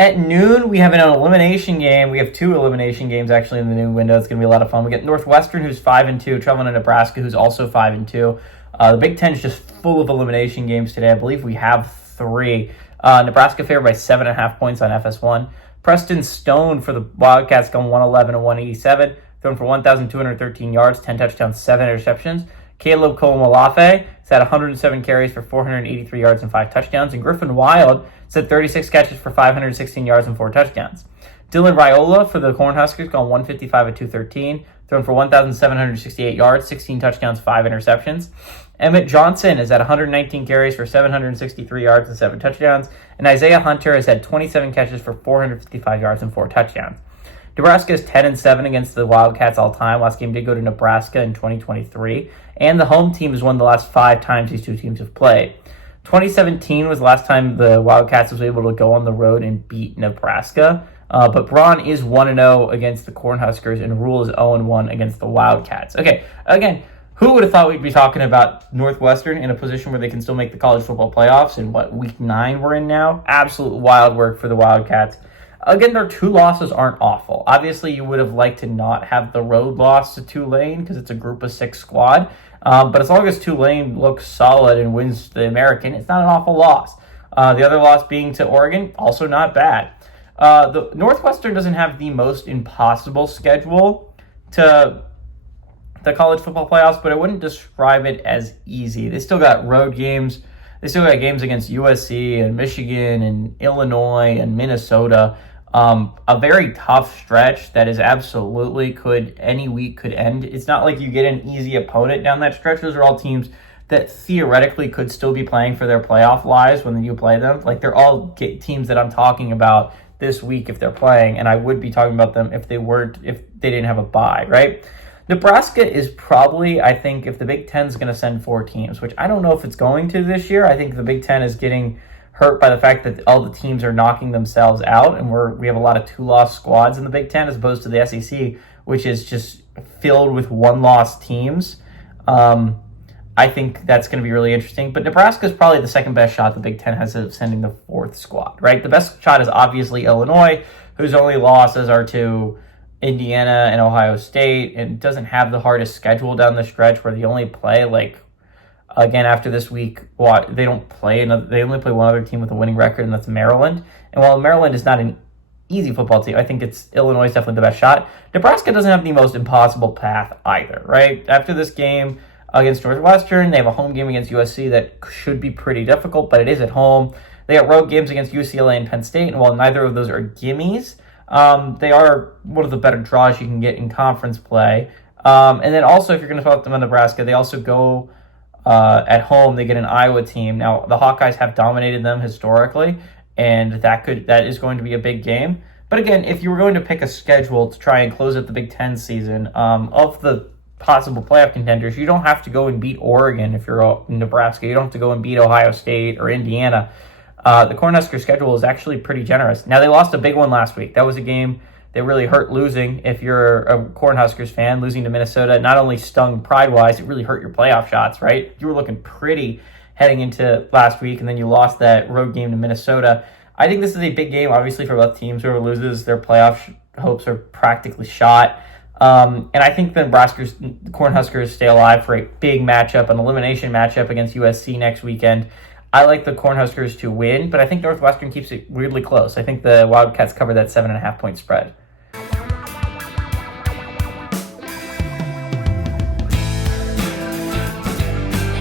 At noon, we have an elimination game. We have two elimination games actually in the noon window. It's going to be a lot of fun. We get Northwestern, who's 5-2, traveling to Nebraska, who's also 5-2. The Big Ten is just full of elimination games today. I believe we have three. Nebraska favored by 7.5 points on FS1. Preston Stone for the Wildcats going 111 and 187, thrown for 1,213 yards, 10 touchdowns, 7 interceptions. Caleb Kolomolafe had 107 carries for 483 yards and 5 touchdowns. And Griffin Wild had 36 catches for 516 yards and 4 touchdowns. Dylan Raiola for the Cornhuskers gone 155 at 213, thrown for 1,768 yards, 16 touchdowns, 5 interceptions. Emmett Johnson has had 119 carries for 763 yards and 7 touchdowns. And Isaiah Hunter has had 27 catches for 455 yards and 4 touchdowns. Nebraska is 10-7 against the Wildcats all time. Last game did go to Nebraska in 2023. And the home team has won the last 5 times these two teams have played. 2017 was the last time the Wildcats was able to go on the road and beat Nebraska. But Braun is 1-0 against the Cornhuskers, and Rule is 0-1 against the Wildcats. Okay, again, who would have thought we'd be talking about Northwestern in a position where they can still make the college football playoffs in, week 9 we're in now? Absolute wild work for the Wildcats. Again, their 2 losses aren't awful. Obviously, you would have liked to not have the road loss to Tulane because it's a group of 6 squad. But as long as Tulane looks solid and wins the American, it's not an awful loss. The other loss being to Oregon, also not bad. The Northwestern doesn't have the most impossible schedule to the college football playoffs, but I wouldn't describe it as easy. They still got road games. They still got games against USC and Michigan and Illinois and Minnesota. A very tough stretch that is absolutely any week could end. It's not like you get an easy opponent down that stretch. Those are all teams that theoretically could still be playing for their playoff lives when you play them. Like, they're all teams that I'm talking about this week if they're playing, and I would be talking about them if they didn't have a bye, right? Nebraska is probably, I think, if the Big Ten is going to send 4 teams, which I don't know if it's going to this year. I think the Big Ten is getting hurt by the fact that all the teams are knocking themselves out, and we have a lot of 2-loss squads in the Big Ten as opposed to the SEC, which is just filled with 1-loss teams. I think that's going to be really interesting. But Nebraska is probably the second best shot the Big Ten has of sending the 4th squad, right? The best shot is obviously Illinois, whose only losses are to Indiana and Ohio State, and doesn't have the hardest schedule down the stretch where they only play, again, after this week, they only play one other team with a winning record, and that's Maryland. And while Maryland is not an easy football team, I think Illinois is definitely the best shot. Nebraska doesn't have the most impossible path either, right? After this game against Northwestern, they have a home game against USC that should be pretty difficult, but it is at home. They got road games against UCLA and Penn State, and while neither of those are gimmies, they are one of the better draws you can get in conference play. And then also, if you're going to talk them on Nebraska, they also go at home. They get an Iowa team. Now, the Hawkeyes have dominated them historically, and that is going to be a big game. But again, if you were going to pick a schedule to try and close out the Big Ten season, of the possible playoff contenders, you don't have to go and beat Oregon if you're in Nebraska. You don't have to go and beat Ohio State or Indiana. The Cornhusker schedule is actually pretty generous. Now, they lost a big one last week. That was a game that really hurt losing. If you're a Cornhuskers fan, losing to Minnesota not only stung pride-wise, it really hurt your playoff shots, right? You were looking pretty heading into last week, and then you lost that road game to Minnesota. I think this is a big game, obviously, for both teams. Whoever loses, their playoff hopes are practically shot. And I think the Cornhuskers stay alive for a big matchup, an elimination matchup against USC next weekend. I like the Cornhuskers to win, but I think Northwestern keeps it weirdly close. I think the Wildcats cover that 7.5 point spread.